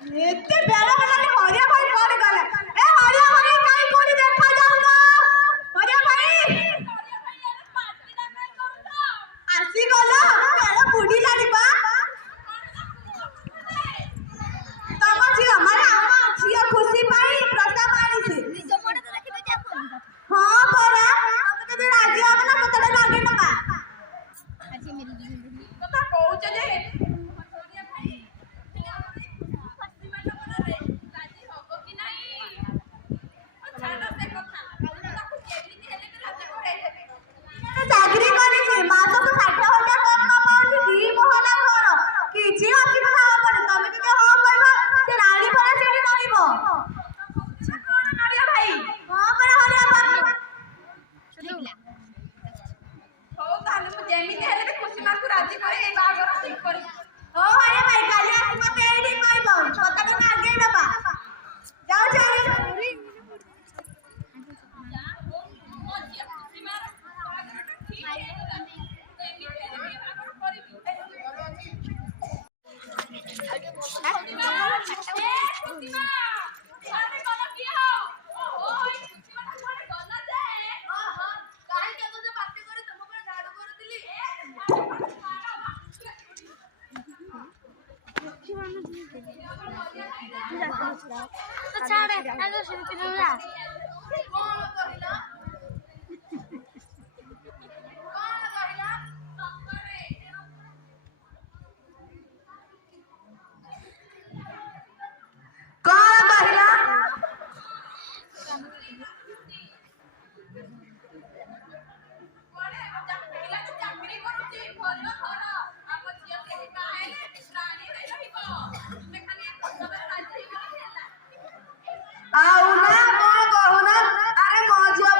एते बेला बेला हरिया भाई कोड गले ए हरिया भाई काई कोडी देखा जाउनो हरिया भाई आसी गलो बेला बुडी लाडिबा तम झियो माने हम झियो खुशी पाई प्रस्ताव आनिसी निज मोडे तो देखि दे अपन हां परा हम कदे राजी हम ना मते लागे ना आज मेरी जिंदगी कथा कहउछ जे तो छाड़े आगे से पिलुला आउना को कहूना अरे मौजिया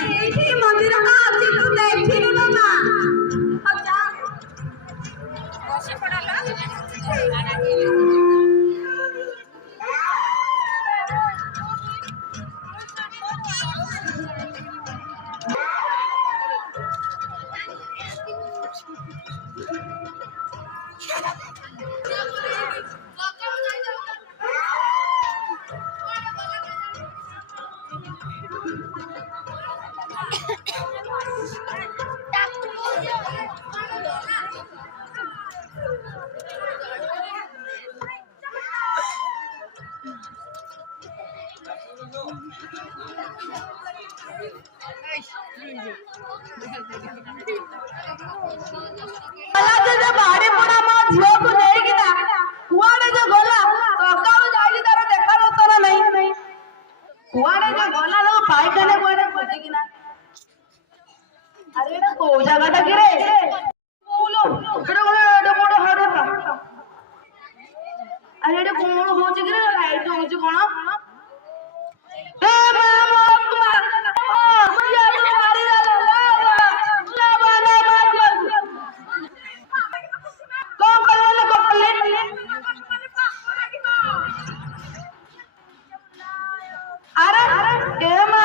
ଏଇଠି ମନ୍ଦିର କା ଅଛି ତୁ ଦେଖିଲୁ ନା ମା ବାହାରେ ପଡା ମୋ ଝିଅକୁ ନେଇକିନା କୁଆଡେ ଯେ ଗଲା ସକାଳୁ ଯାଇକି ତାର ଦେଖା ଦର୍ଶନ ନାହିଁ କୁଆଡେ ଯେ ଗଲା ଲୋ ପାଇକାନେ କୁଆଡେ ଖୋଜିକିନା ଆରେ ଏଟା କୋଉ ଜାଗାଟା କିରେ ବୋଲୋ ଏଟା ଗୋଟେ ଏଟା ବଡ ହାଡଟା ଆରେ ଏଟା କଣ ହଉଛି କିରେ ଲାଇଟ୍ ହଉଛି କଣ ଏ ମା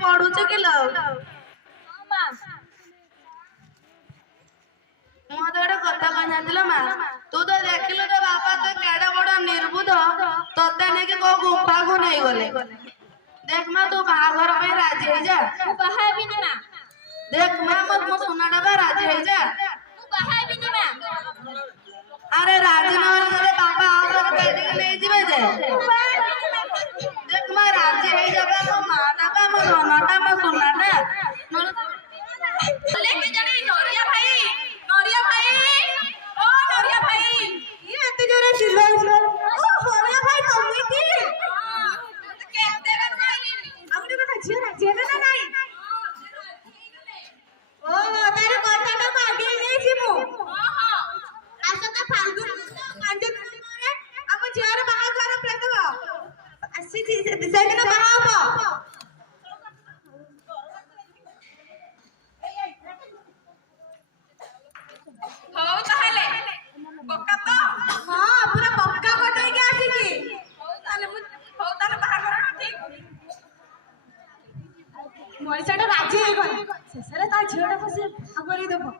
ପଢୁଛ କି ଲ ମୁଁ ତ ଗୋଟେ କଥା କହିନଥିଲି ମା ତୁ ତ ଦେଖିଲୁ ତ ବାପା ତ କେଡେ ବଡ ନିର୍ବୁଧ ତତେ ନେଇକି କୋଉ ଗୁମ୍ଫାକୁ ନେଇଗଲେ देख माँ तू बाहाघर में राजी है जा तू बाहा भी नहीं माँ देख माँ मो सुनाटा बा राजी है जा तू बाहा भी नहीं माँ अरे राजी ना होले तेरे पापा आओ तो बेटी के ले जीवे जे देख माँ राजी है जा बा मो माटा बा मो दोनोटा मो सुनाटा लेके जाने नोरिया भाई ओ नोरिया भाई ये इतने जोरे चिल्ला ओ नोरिया भाई तुम की मनीषाटा राजी हो गला शेषरे ता झियोटा को से अगरी देबो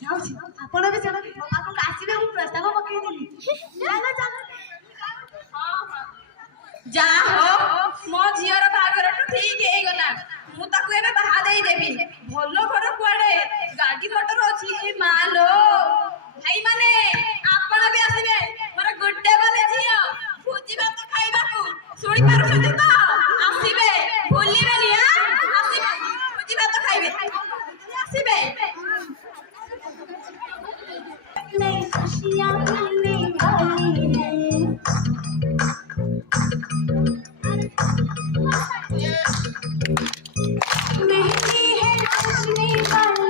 जाउछि आपण भी सेना आपको आसीबे मु प्रस्ताव पकई देली जाना जा हो मो झियर बागर तो ठीक हे गला मु ताको एबे बाहा देई देबी भलो घर कुआडे गाडी मोटर अछि मालो भाई माने आपण भी आसीबे मोर गुड्डे वाले झियो भोजी भात खाइबा को सुनी पारुछथि त आसीबे भूलिबे लिया नई खुशियां मिलने वाली हैं मेहंदी है खुशने वाली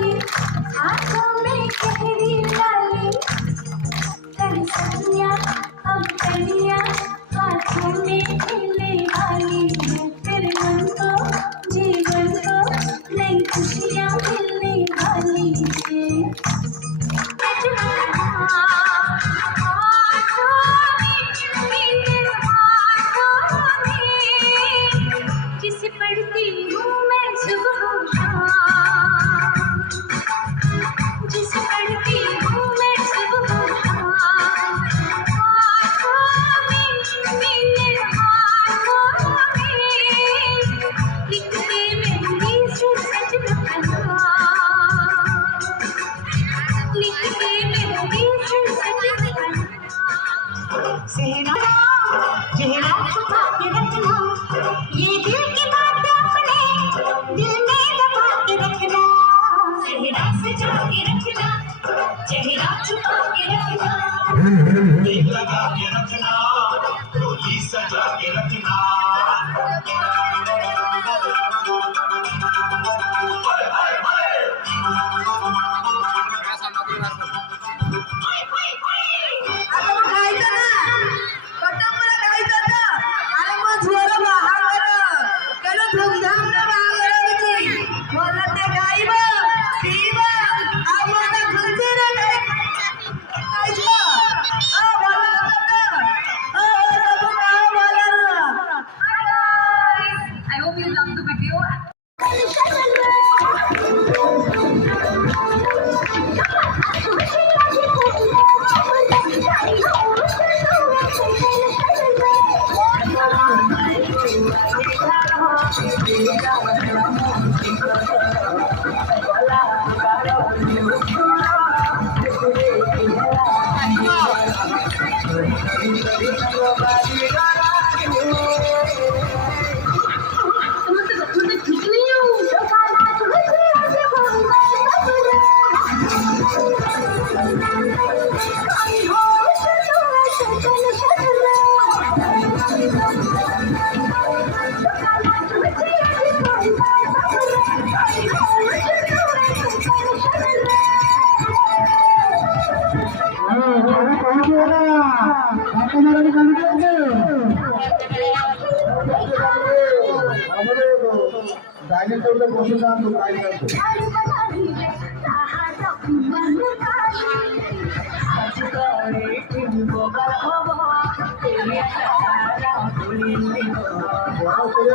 বসে যান তো কাজ আছে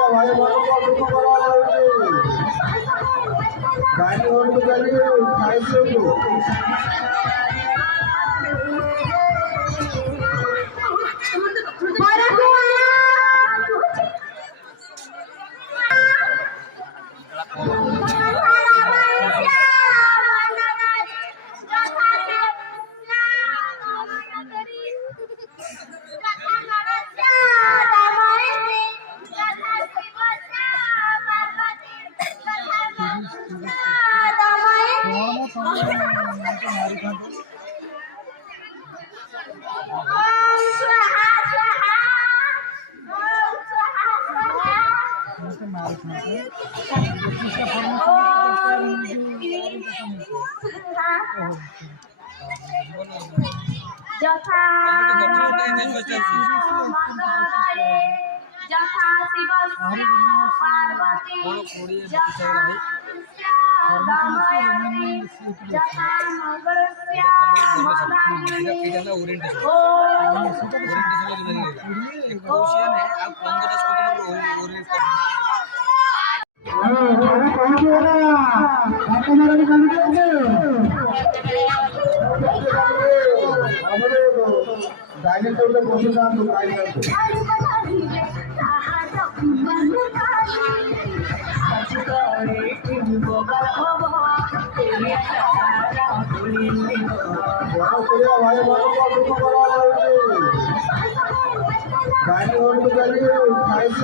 ভাই গাড়ি হতে গেলে সাইড যথা যথা শিবস্য পার্বতী যথা দময়ন্তী যথা মঙ্গলস্য মদায়িনী ডাইনিং টেবিলে বসে যান তো কাজ আছে ভাই গাড়ি হতে গেলে সাইড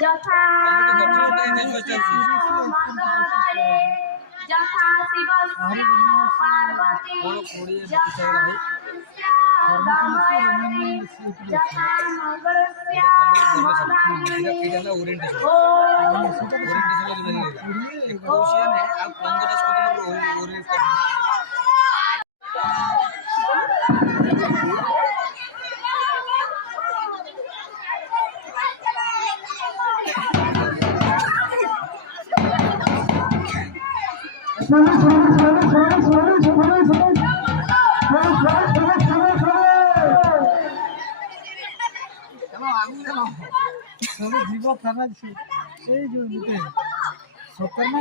যথা মঙ্গলে যথা শিবস্য পার্বতী যথা দময়ন্তী যথা মঙ্গলস্য মদায়িনী জীব থানা এই যে সত্তর না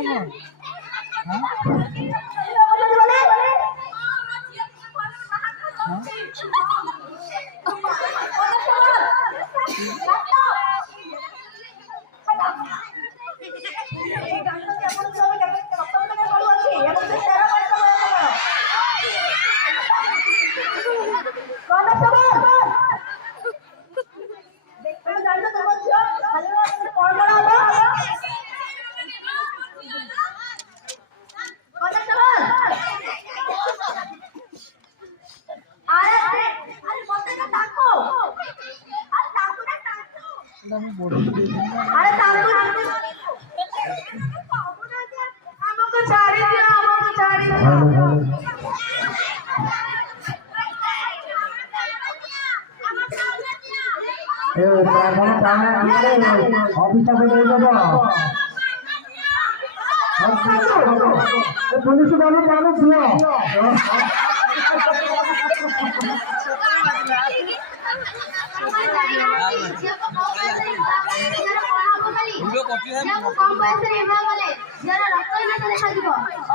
আমি বড় আরে তাকু আমাকে ছাড়ি দিও আমাকে ছাড়ি দিও এ প্রার্থনা কামে অফিসে দিয়ে দেব পুলিশ বলে পারো দিও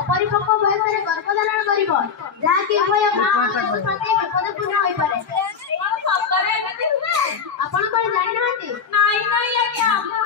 अपरिपक्व बयसरे गर्भधारण करिब जाके उभय मां प्रति विपदपूर्ण होई पारे आपण कोन जानि नाहंती नाही नाही आज्ञा मु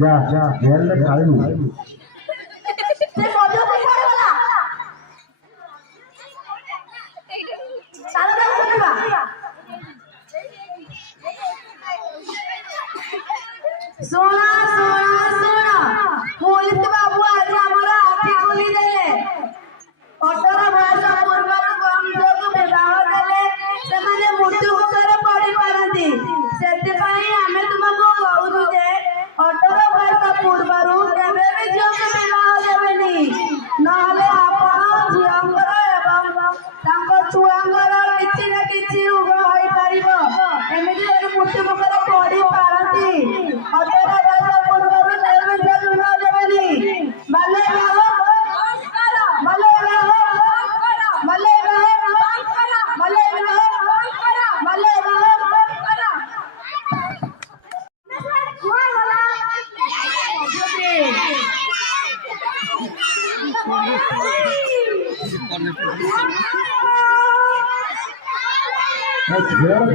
ଯା ଯା ଜେଲରେ ଖାଇବୁ ସେ କଦକୁ କୁଆଡେ ଗଲା? ଚାଲ ତାକୁ ଶୁଣିବା। ଶୁଣ ଶୁଣ ଶୁଣ, ପୁଲିସ ବାବୁ ଆଜି ଆମର ଆଖି ଖୋଲି ଦେଲେ। 18 ବର୍ଷ ପୂର୍ବରୁ କମ୍ ଝିଅକୁ ବିବାହ ଦେଲେ ସେମାନେ ମୃତ୍ୟୁ ମୁଖରେ ପଡିପାରନ୍ତି। ସେଥିପାଇଁ ଆମେ ତୁମକୁ କହୁଛୁ ଯେ 18 ବର୍ଷ ପୂର୍ବରୁ କେବେ ବି ଝିଅକୁ ବିବାହ ଦେବେନି, ନହେଲେ ଆପଣ ଝିଅଙ୍କର ଏବଂ ତାଙ୍କ ଛୁଆଙ୍କର କିଛି ନା କିଛି ରୋଗ ହୋଇପାରିବ। ଏମିତି ମୃତ୍ୟୁ ମୁଖରେ ପଡିପାରନ୍ତି। 18 ବର୍ଷ ପୂର୍ବରୁ କେବେ ଝିଅ ବିବାହ ଦେବେନି। ବାଲେ ବାହ ବାଲେ ବାହ ବାଲେ ବାହ ବାଲେ ବାହ ବାଲେ ବାହ ଝିଅ